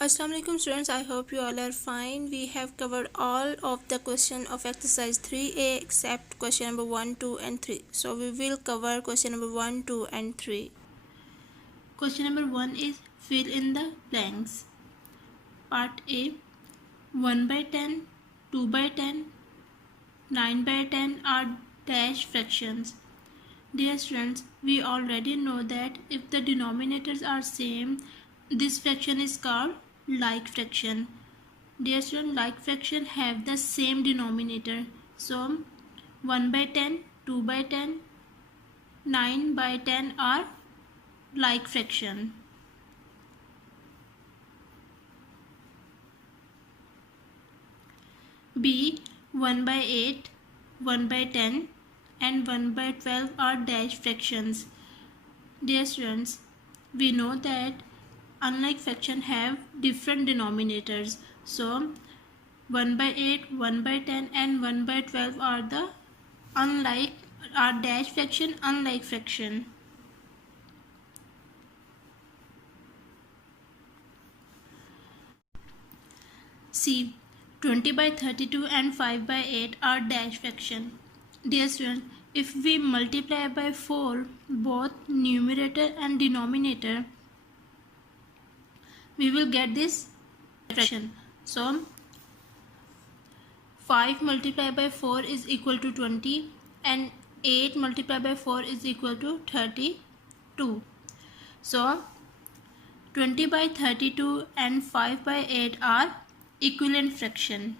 Assalamu alaikum students, I hope you all are fine. We have covered all of the question of exercise 3A except question number 1, 2 and 3. So we will cover question number 1, 2 and 3. Question number 1 is fill in the blanks. Part A, 1 by 10, 2 by 10, 9 by 10 are dash fractions. Dear students, we already know that if the denominators are same, this fraction is called like fraction. Dear student, like fraction have the same denominator. So 1 by 10, 2 by 10, 9 by 10 are like fraction. B, 1 by 8, 1 by 10 and 1 by 12 are dash fractions. Dear students, we know that unlike fraction have different denominators. So 1 by 8, 1 by 10 and 1 by 12 are the dash fraction, unlike fraction. C, 20 by 32 and 5 by 8 are dash fraction. Dear students, if we multiply by 4 both numerator and denominator, we will get this fraction. So 5 multiplied by 4 is equal to 20 and 8 multiplied by 4 is equal to 32. So 20 by 32 and 5 by 8 are equivalent fraction.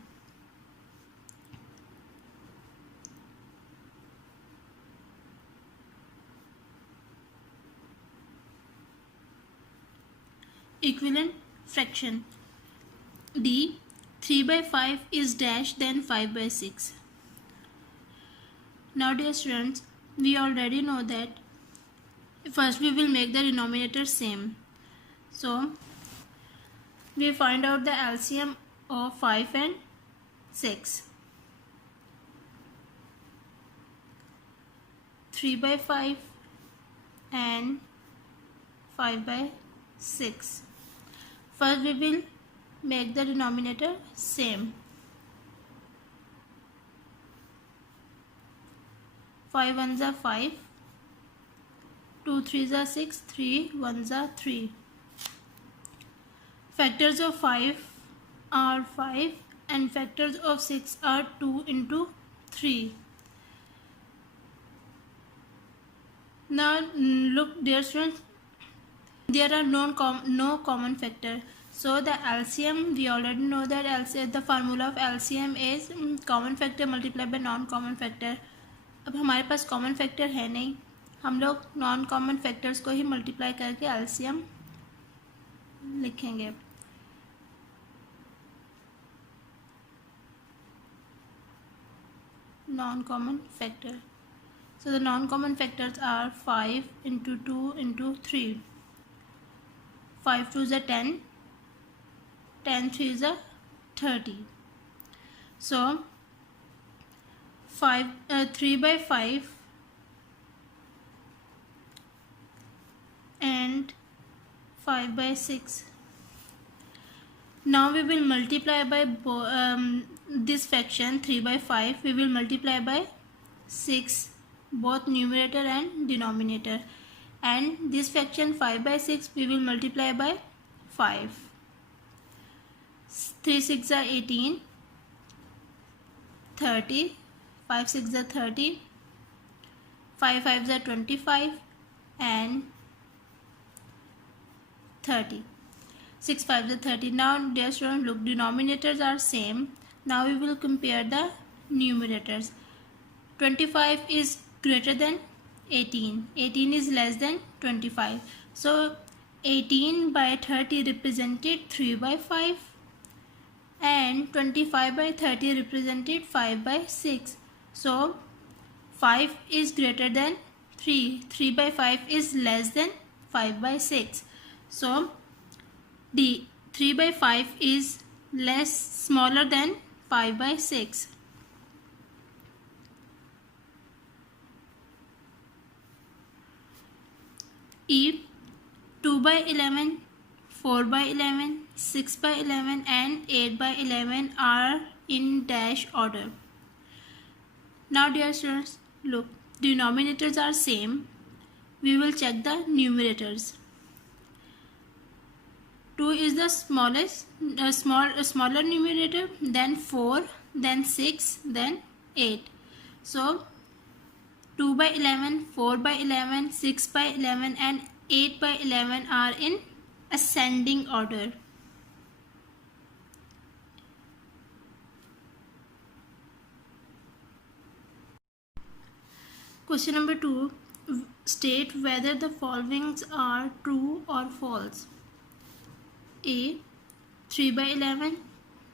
Equivalent fraction. D, 3 by 5 is dash then 5 by 6. Now dear students, we already know that first we will make the denominator same. So we find out the LCM of 5 and 6. 3 by 5 and 5 by 6. First we will make the denominator same. 5 ones are 5, 2 threes are 6, 3 ones are 3. Factors of 5 are 5 and factors of 6 are 2 into 3. Now look dear students, there are no common factor. So the LCM, we already know that LCM, the formula of LCM is common factor multiplied by non-common factor. अब हमारे पास common factor है नहीं, हम लोग non common factors को ही multiply करके LCM लिखेंगे. Non-common factor. So the non-common factors are 5 into 2 into 3. 5 2 is a 10, 10 3 is a 30. So 3 by 5 and 5 by 6. Now we will multiply by this fraction 3 by 5. We will multiply by 6 both numerator and denominator, and this fraction 5 by 6 we will multiply by 5. 3 6 are 18, 30, 5 6 are 30, 5 5 are 25 and 30. 6 5 are 30. Now dear students, look, denominators are same. Now we will compare the numerators. 25 is greater than 18. 18 is less than 25. So 18 by 30 represented 3 by 5 and 25 by 30 represented 5 by 6. So 5 is greater than 3. 3 by 5 is less than 5 by 6. So D, 3 by 5 is smaller than 5 by 6. E, 2 by 11, 4 by 11, 6 by 11 and 8 by 11 are in dash order. Now dear students, look, denominators are same. We will check the numerators. 2 is the smaller numerator, then 4, then 6, then 8. So 2 by 11, 4 by 11, 6 by 11 and 8 by 11 are in ascending order. Question number 2. State whether the following are true or false. A. 3 by 11,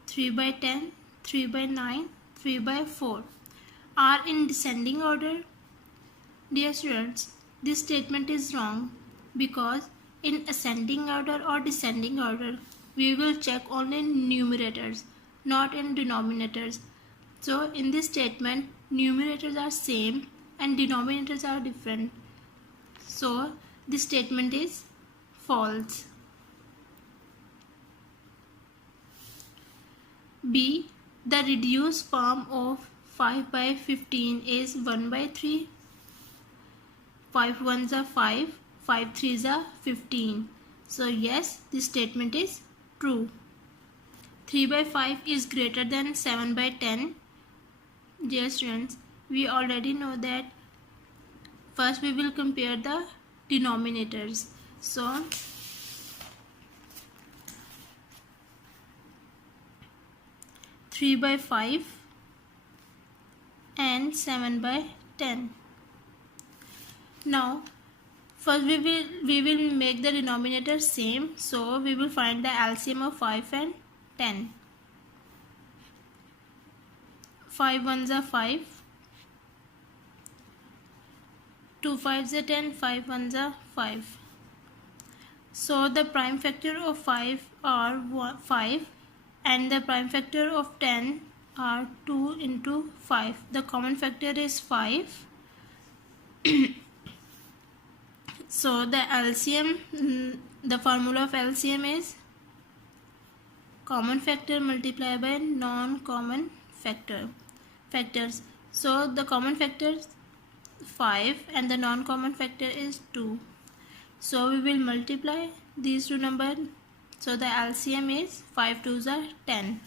3 by 10, 3 by 9, 3 by 4 are in descending order. Dear students, this statement is wrong because in ascending order or descending order, we will check only numerators, not in denominators. So in this statement, numerators are same and denominators are different. So this statement is false. B. The reduced form of 5 by 15 is 1 by 3. 5 ones are 5, 5 threes are 15. So yes, this statement is true. 3 by 5 is greater than 7 by 10. Dear students, we already know that. First we will compare the denominators. So 3 by 5 and 7 by 10. Now first we will make the denominator same, so we will find the LCM of 5 and 10. 5 ones are 5, 2 5s are 10, 5 ones are 5. So the prime factor of 5 are 5 and the prime factor of 10 are 2 into 5. The common factor is 5. So the LCM, the formula of LCM is common factor multiplied by non-common factors. So the common factor is 5 and the non-common factor is 2. So we will multiply these two numbers. So the LCM is 5 2s are 10.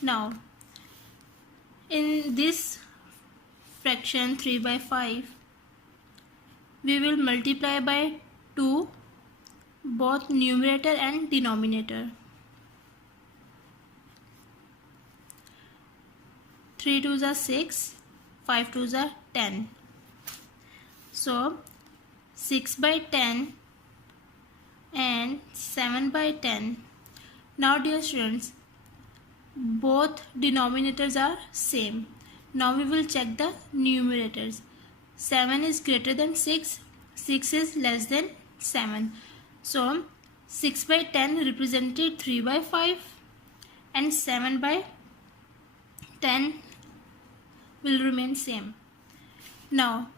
Now in this fraction 3 by 5, we will multiply by 2 both numerator and denominator. 3 2s are 6, 5 2s are 10. So 6 by 10 and 7 by 10. Now dear students, both denominators are same. Now we will check the numerators. 7 is greater than 6, 6 is less than 7. So 6 by 10 represented 3 by 5 and 7 by 10 will remain same. Now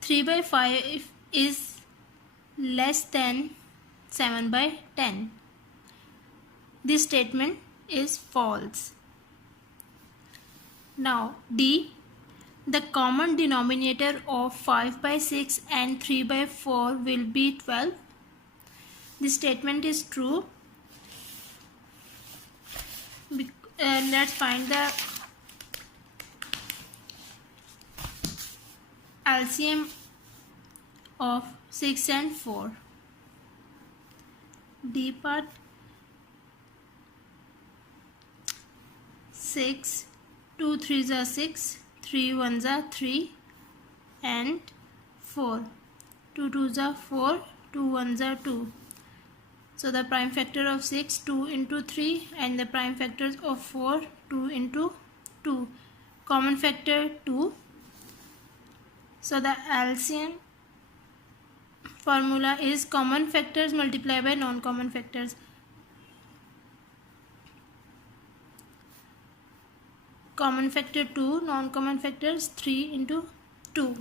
3 by 5 is less than 7 by 10. This statement is false. Now D. The common denominator of 5 by 6 and 3 by 4 will be 12. This statement is true. Let's find the LCM of 6 and 4. D part. 6, 2 3s are 6, 3 1s are 3 and 4. 2 2s are 4, 2 1s are 2. So the prime factor of 6 2 into 3 and the prime factors of 4 2 into 2. Common factor 2. So the LCM formula is common factors multiplied by non-common factors. Common factor 2, non-common factors 3 into 2.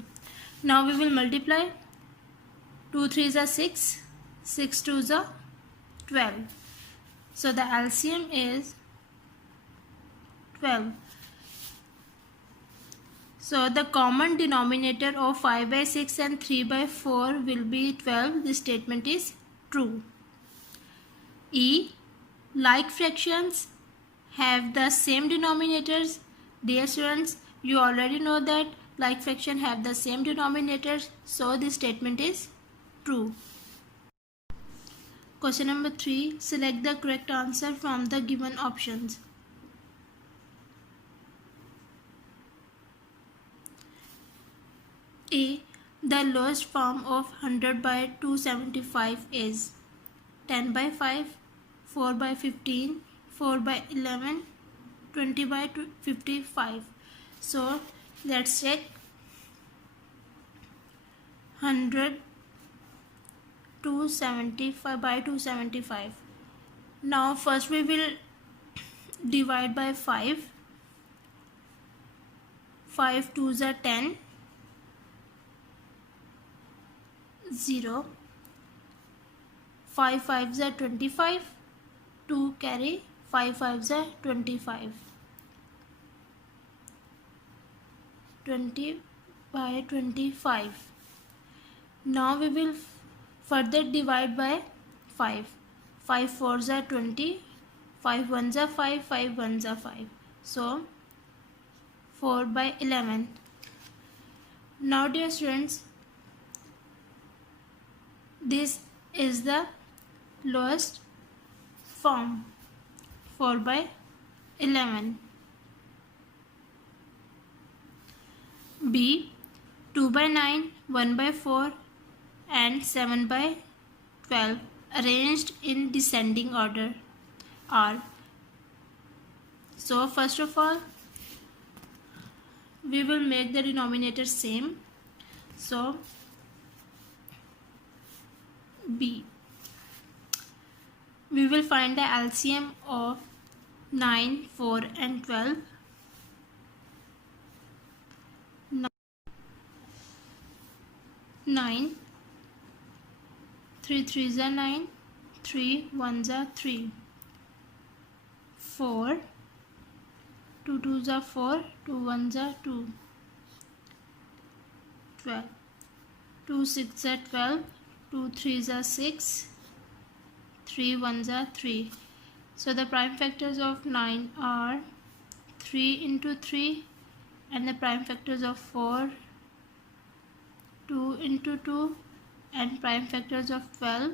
Now we will multiply. 2 3s are 6, 6 2s are 12. So the LCM is 12. So the common denominator of 5 by 6 and 3 by 4 will be 12. This statement is true. E. Like fractions have the same denominators. Dear students, you already know that like fraction have the same denominators, so this statement is true. Question number 3. Select the correct answer from the given options. A. The lowest form of 100 by 275 is 10 by 5, 4 by 15, 4 by 11, 20 by 55. So let's check 100 275 by 275. Now first we will divide by 5. 5 2s are 10. 0. 5 5s are 25. 2 carry 5 5s are 25. 20 by 25. Now we will further divide by 5. 5 4s are 20. 5 1s are 5. 5 1s are 5. So 4 by 11. Now dear students, this is the lowest form, 4 by 11. B. 2 by 9, 1 by 4 and 7 by 12 arranged in descending order are. So first of all, we will make the denominator same. So B. We will find the LCM of 9, 4 and 12. 9. 3 3s are 9. 3 1s are 3. 4. 2 2s are 4. 2 1s are 2. 12. 2 6s are 12. 2 3s are 6. 3 1s are 3. So the prime factors of 9 are 3 into 3, and the prime factors of 4 2 into 2, and prime factors of 12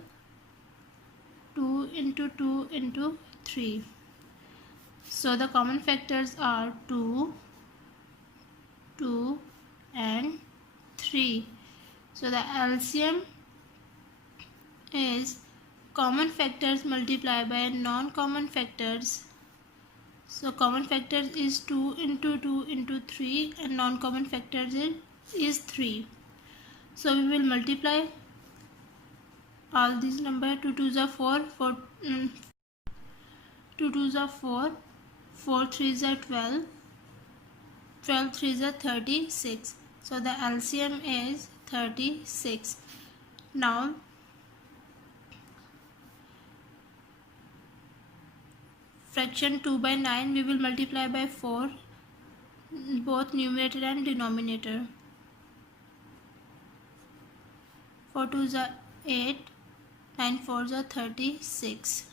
2 into 2 into 3. So the common factors are 2, 2 and 3. So the LCM is common factors multiplied by non-common factors. So common factors is 2 into 2 into 3, and non-common factors is 3. So we will multiply all these numbers. 2 2s are 4, 2 2s are 4, 4 3s are 12, 12 3s are 36. So the LCM is 36. Now fraction 2 by 9 we will multiply by 4, both numerator and denominator. 4 2s are 8, 9 4s are 36.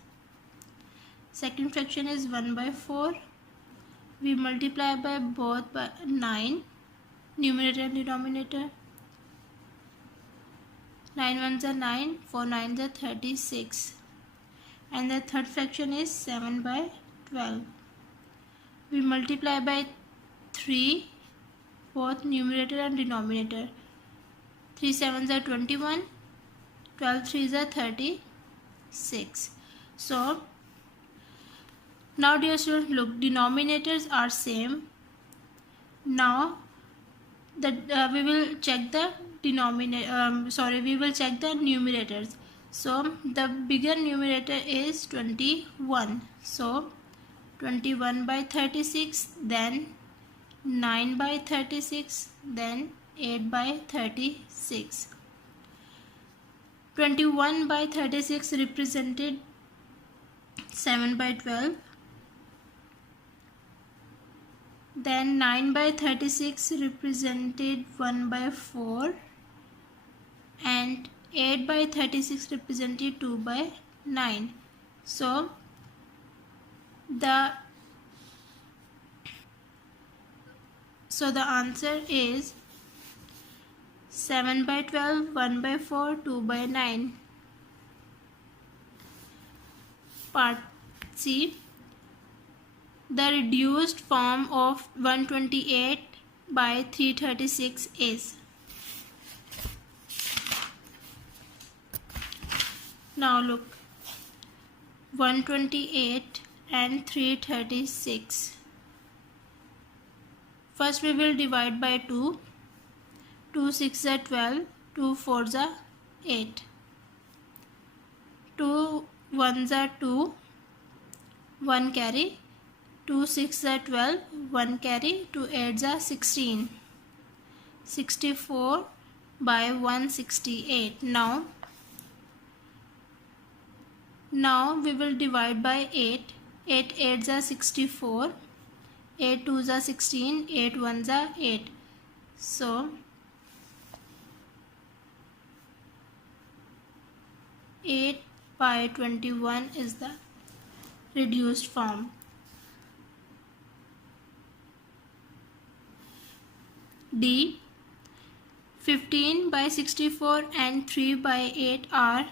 Second fraction is 1 by 4. We multiply by both by 9, numerator and denominator. 9 1s are 9, 4 9s are 36. And the third fraction is 7 by 12. We multiply by 3, both numerator and denominator. 3 7s are 21, 12 3s are 36. So now dear students, look, denominators are same. Now we will check the we will check the numerators. So the bigger numerator is 21. So 21 by 36, then 9 by 36, then 8 by 36. 21 by 36 represented 7/12. Then 9/36 represented 1/4 and 8/36 represented 2/9. So the answer is 7/12, 1/4, 2/9. Part C. The reduced form of 128/336 is. Now look, 128 and 336. First we will divide by 2. 2 6 are 12, 2 4 are 8. 2 1s are 2, 1 carry. 2 6 are 12, 1 carry. 2 8s are 16. 64 by 168. Now we will divide by 8. 8 8s are 64. 8 2s are 16. 8 1s are 8. So 8/21 is the reduced form. D. 15/64 and 3/8 are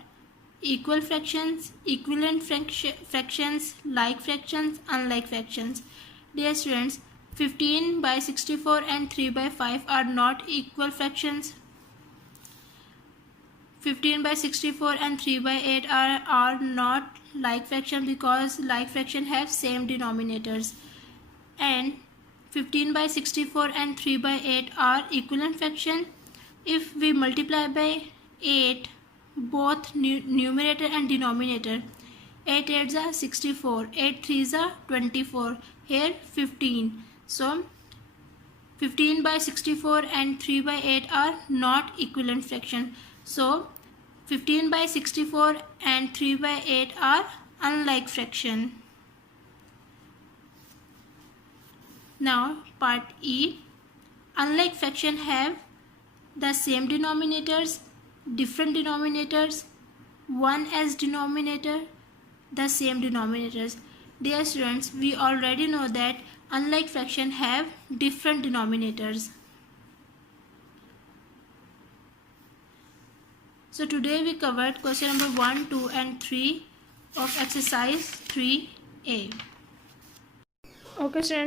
equal fractions, equivalent fractions, like fractions, unlike fractions. Dear students, 15/64 and 3/5 are not equal fractions. 15/64 and 3/8 are not like fraction because like fraction have same denominators. And 15/64 and 3/8 are equivalent fraction. If we multiply by 8 both numerator and denominator, 8 8s are 64, 8 3s are 24, here 15. So 15/64 and 3/8 are not equivalent fraction. So 15/64 and 3/8 are unlike fraction. Now part E. Unlike fraction have the same denominators, different denominators, one as denominator, the same denominators. Dear students, we already know that unlike fraction have different denominators. So today we covered question number 1, 2 and 3 of exercise 3A. Okay students.